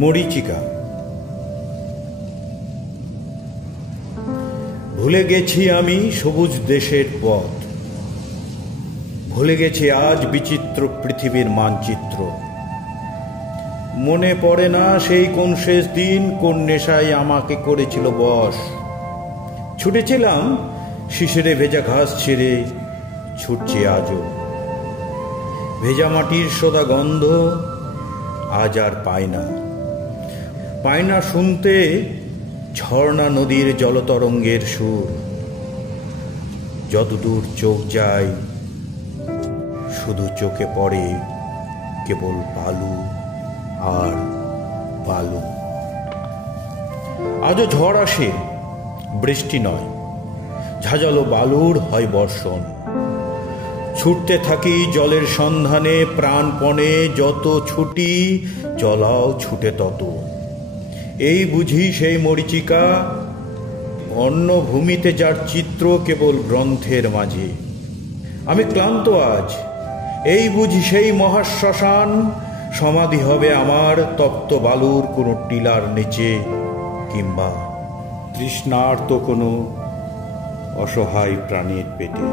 মরীচিকা। ভুলে গেছি আমি সবুজ দেশের পথ, ভুলে গেছি আজ বিচিত্র পৃথিবীর মানচিত্র। মনে পড়ে না সেই কোন শেষ দিন, কোন নেশায় আমাকে করেছিল বশ। ছুটেছিলাম শিশিরে ভেজা ঘাস ছেড়ে, ছুটছি আজও। ভেজা মাটির সোদা গন্ধ আজ আর পাই না, পাই না শুনতে ঝর্ণা নদীর জলতরঙ্গের সুর। যতদূর চোখ যায় শুধু চোখে পড়ে কেবল বালু আর বালু। আজও ঝড় আসে, বৃষ্টি নয়, ঝাঁঝালো বালুর হয় বর্ষণ। ছুটতে থাকি জলের সন্ধানে প্রাণপণে, যত ছুটি চলাও ছুটে তত। এই বুঝি সেই মরীচিকা, অন্য ভূমিতে যার চিত্র কেবল গ্রন্থের মাঝে। আমি ক্লান্ত আজ, এই বুঝি সেই মহাশ্মশান, সমাধি হবে আমার তপ্ত বালুর কোনো টিলার নিচে, কিংবা তৃষ্ণার্ত কোনো অসহায় প্রাণীর পেটে।